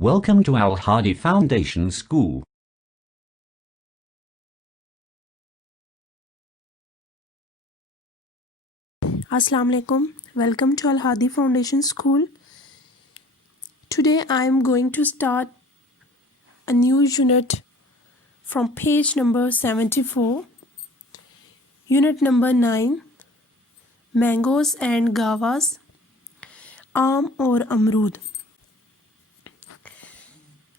Welcome to Al Hadi Foundation School. Assalamu alaikum. Welcome to Al Hadi Foundation School. Today I am going to start a new unit from page number 74. Unit number 9, Mangoes and Gavas, Aam or Amrood.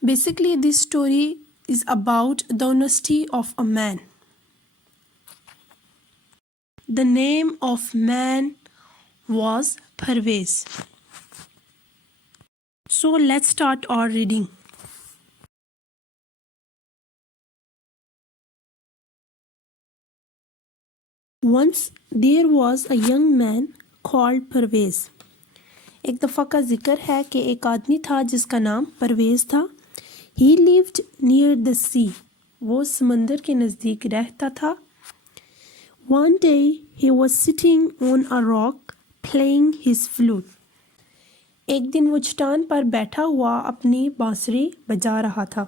Basically, this story is about the honesty of a man. The name of man was Parvez. So let's start our reading. Once there was a young man called Parvez. ایک دفعہ کا ذکر ہے کہ ایک آدمی تھا جس کا نام پرویز تھا. He lived near the sea. وہ سمندر کے نزدیک رہتا تھا. One day he was sitting on a rock playing his flute. ایک دن وہ چٹان پر بیٹھا ہوا اپنی بانسری بجا رہا تھا.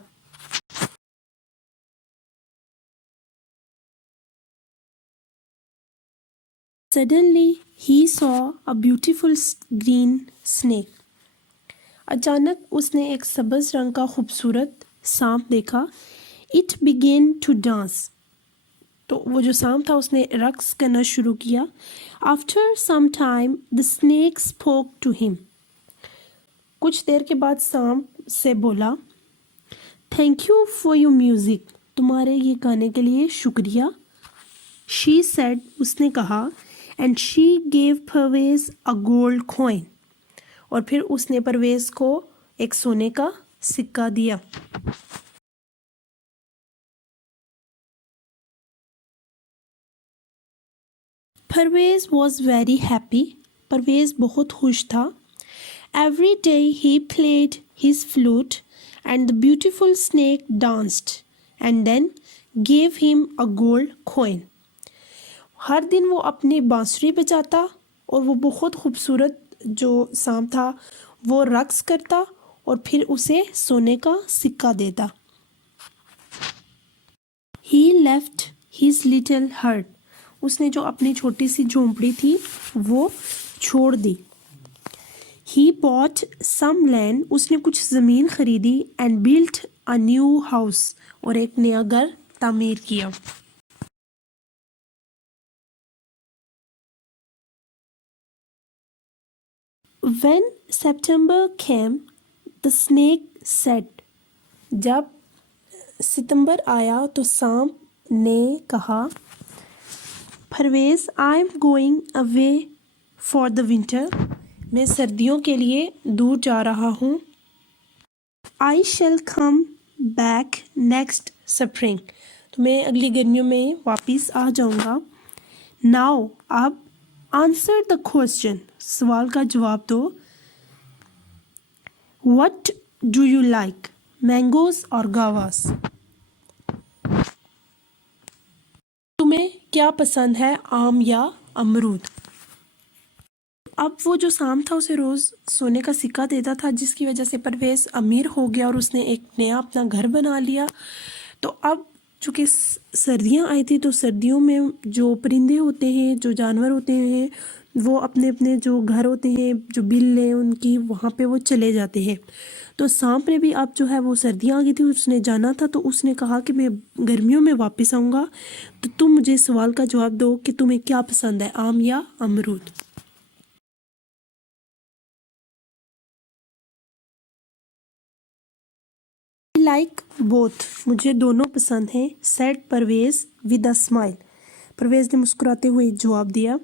Suddenly he saw a beautiful green snake. اچانک اس نے ایک سبز رنگ کا خوبصورت سانپ دیکھا. It began to dance. تو وہ جو سانپ تھا اس نے رقص کرنا شروع کیا. After some time the snake spoke to him. کچھ دیر کے بعد سانپ سے بولا, Thank you for your music. تمہارے یہ گانے کے لیے شکریہ. She said. اس نے کہا. And she gave Parvez a gold coin. اور پھر اس نے پرویز کو ایک سونے کا سکہ دیا. Pervez was very happy. Pervez بہت خوش تھا. Every day he played his flute and the beautiful snake danced and then gave him a gold coin. ہر دن وہ اپنی بانسری بجاتا اور وہ بہت خوبصورت جو سانپ تھا وہ رقص کرتا اور پھر اسے سونے کا سکہ دیتا. He left his little hut. اس نے جو اپنی چھوٹی سی جھونپڑی تھی وہ چھوڑ دی. He bought some land. اس نے کچھ زمین خریدی and built a new house. اور ایک نیا گھر تعمیر کیا. When September came, the snake said. جب ستمبر آیا تو سانپ نے کہا, Pervez, I am going away for the winter. میں سردیوں کے لیے دور جا رہا ہوں. I shall come back next spring. تو میں اگلی گرمیوں میں واپس آ جاؤں گا. Now, اب answer the question. سوال کا جواب دو. What do you like? Mangoes or guavas? تمہیں کیا پسند ہے, آم یا امرود؟ اب وہ جو سانپ تھا اسے روز سونے کا سکہ دیتا تھا جس کی وجہ سے پرویز امیر ہو گیا اور اس نے ایک نیا اپنا گھر بنا لیا. تو اب چونکہ سردیاں آئی تھی تو سردیوں میں جو پرندے ہوتے ہیں, جو جانور ہوتے ہیں, وہ اپنے اپنے جو گھر ہوتے ہیں, جو بل ہیں ان کی, وہاں پہ وہ چلے جاتے ہیں. تو سانپ نے بھی اب جو ہے وہ سردیاں آ گئی تھی, اس نے جانا تھا, تو اس نے کہا کہ میں گرمیوں میں واپس آؤں گا. تو تم مجھے سوال کا جواب دو کہ تمہیں کیا پسند ہے, آم یا امرود؟ Like both. مجھے دونوں پسند ہیں. Said Parvez with a smile. Parvez نے مسکراتے ہوئے جواب دیا.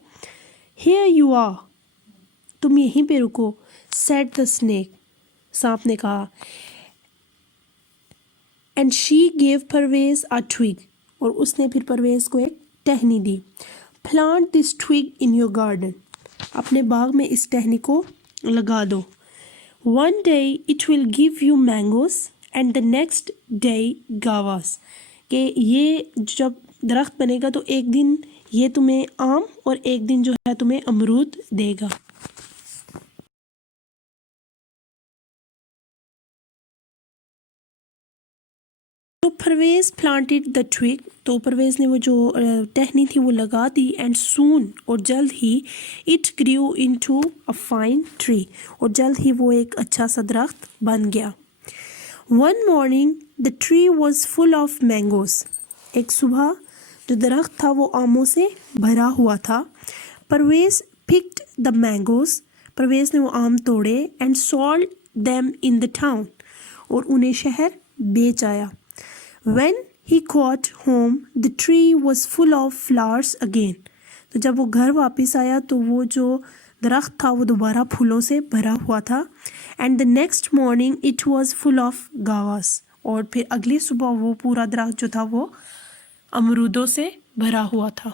Here you are. تم یہیں پہ رکو. Said the snake. سانپ نے کہا. And she gave Parvez a twig. اور اس نے پھر پرویز کو ایک ٹہنی دی. Plant this twig in your garden. اپنے باغ میں اس ٹہنی کو لگا دو. One day it will give you mangoes and the next day guavas. کہ یہ جب درخت بنے گا تو ایک دن یہ تمہیں آم اور ایک دن جو ہے تمہیں امرود دے گا. So Parvez planted the twig. تو پرویز نے وہ جو ٹہنی تھی وہ لگا دی اینڈ سون اور جلد ہی it grew into a fine tree اور جلد ہی وہ ایک اچھا سا درخت بن گیا. One morning the tree was full of mangoes. ایک صبح جو درخت تھا وہ آموں سے بھرا ہوا تھا. پرویز پکڈ دا مینگوز. پرویز نے وہ آم توڑے and sold them in the town اور انہیں شہر بیچ آیا. When he got home the tree was full of flowers again. تو جب وہ گھر واپس آیا تو وہ جو درخت تھا وہ دوبارہ پھولوں سے بھرا ہوا تھا. and the next morning it was full of guavas. اور پھر اگلی صبح وہ پورا درخت جو تھا وہ امرودوں سے بھرا ہوا تھا.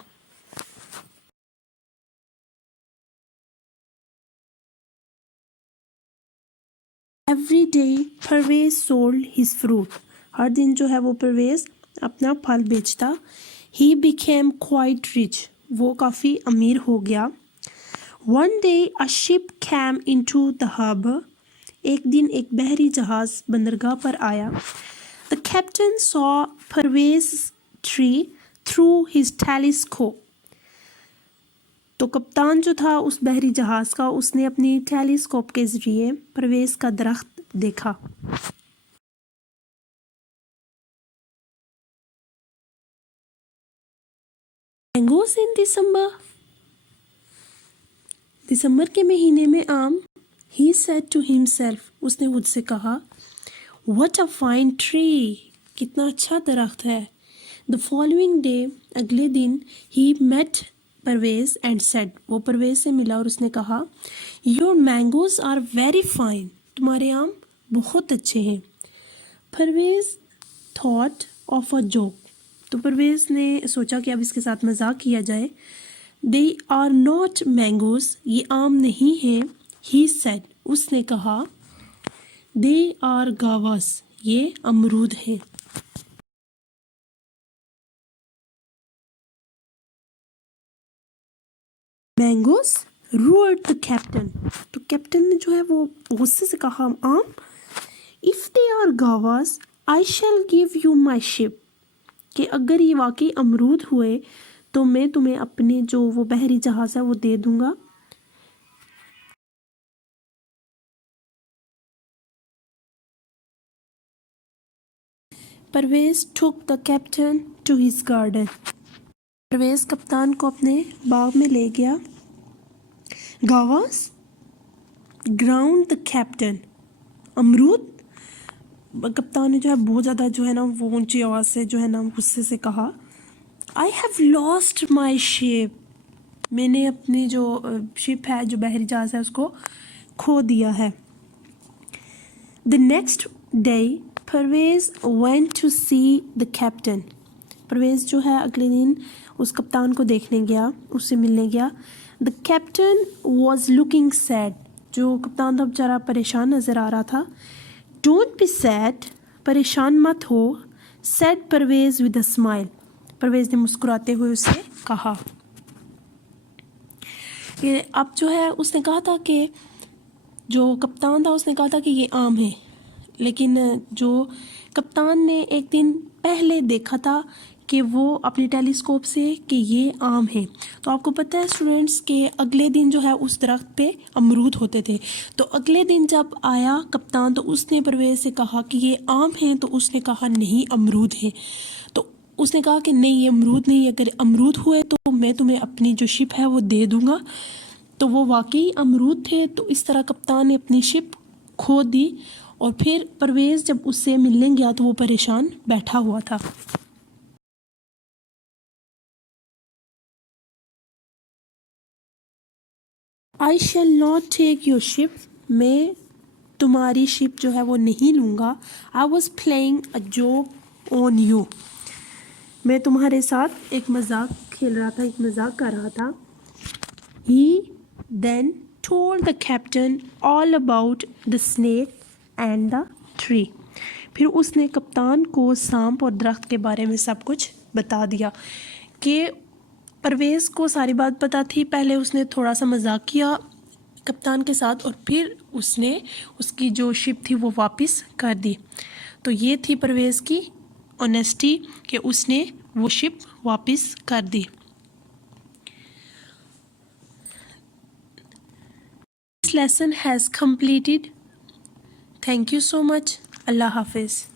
every day Parvez sold his fruit. ہر دن جو ہے وہ پرویز اپنا پھل بیچتا. he became quite rich. وہ کافی امیر ہو گیا. one day a ship came into the harbor. ایک دن ایک بحری جہاز بندرگاہ پر آیا. the captain saw Parvez's tree through his telescope. تو کپتان جو تھا اس بحری جہاز کا اس نے اپنی ٹیلیسکوپ کے ذریعے پرویز کا درخت دیکھا. مینگوز ان دسمبر کے مہینے میں آم. He said to himself. اس نے خود سے کہا واٹ اے فائن ٹری. کتنا اچھا درخت ہے. دا فالوئنگ ڈے اگلے دن ہی میٹ پرویز اینڈ سیڈ. وہ پرویز سے ملا اور اس نے کہا your mangoes are very fine. تمہارے آم بہت اچھے ہیں. Parvez thought of a joke. تو پرویز نے سوچا کہ اب اس کے ساتھ مذاق کیا جائے. They are not mangoes. یہ آم نہیں ہیں. He said. اس نے کہا دے آر گاواز. یہ امرود ہیں. Mangoes roared the captain. تو کیپٹن نے جو ہے وہ غصے سے کہا آم. If they are guavas I shall give you my ship. کہ اگر یہ واقعی امرود ہوئے تو میں تمہیں اپنے جو وہ بحری جہاز ہے وہ دے دوں گا. Parvez took the captain to his garden. Parvez کپتان کو اپنے باغ میں لے گیا. Guavas groaned the captain. امرود. کپتان نے جو ہے بہت زیادہ جو ہے نا وہ اونچی آواز سے جو ہے نا غصے سے کہا آئی ہیو لاسٹ مائی شپ. میں نے اپنی جو شپ ہے جو بحری جہاز ہے اس کو کھو دیا ہے. The next day Parvez went to see the captain. Parvez جو ہے اگلے دن اس کپتان کو دیکھنے گیا, اس سے ملنے گیا. The captain was looking sad. جو کپتان تھا بیچارہ پریشان نظر آ رہا تھا. Don't be sad. پریشان مت ہو. Said Parvez with a smile. Parvez نے مسکراتے ہوئے اس سے کہا. کہ اب جو ہے اس نے کہا تھا کہ جو کپتان تھا اس نے کہا تھا کہ یہ آم ہے, لیکن جو کپتان نے ایک دن پہلے دیکھا تھا کہ وہ اپنی ٹیلیسکوپ سے کہ یہ آم ہے. تو آپ کو پتہ ہے اسٹوڈنٹس کہ اگلے دن جو ہے اس درخت پہ امرود ہوتے تھے. تو اگلے دن جب آیا کپتان تو اس نے پرویز سے کہا کہ یہ آم ہیں, تو اس نے کہا نہیں امرود ہیں. تو اس نے کہا کہ نہیں یہ امرود نہیں, اگر امرود ہوئے تو میں تمہیں اپنی جو شپ ہے وہ دے دوں گا. تو وہ واقعی امرود تھے. تو اس طرح کپتان نے اپنی شپ کھو دی. اور پھر پرویز جب اس سے ملنے گیا تو وہ پریشان بیٹھا ہوا تھا. I shall not take your ship. میں تمہاری شپ جو ہے وہ نہیں لوں گا. I was playing a joke on you. میں تمہارے ساتھ ایک مذاق کھیل رہا تھا, ایک مذاق کر رہا تھا. He then told the captain all about the snake and the tree. پھر اس نے کپتان کو سانپ اور درخت کے بارے میں سب کچھ بتا دیا. کہ پرویز کو ساری بات پتہ تھی. پہلے اس نے تھوڑا سا مذاق کیا کپتان کے ساتھ اور پھر اس نے اس کی جو شپ تھی وہ واپس کر دی. تو یہ تھی پرویز کی آنیسٹی کہ اس نے وہ شپ واپس کر دی. This lesson has completed. Thank you so much. اللہ حافظ.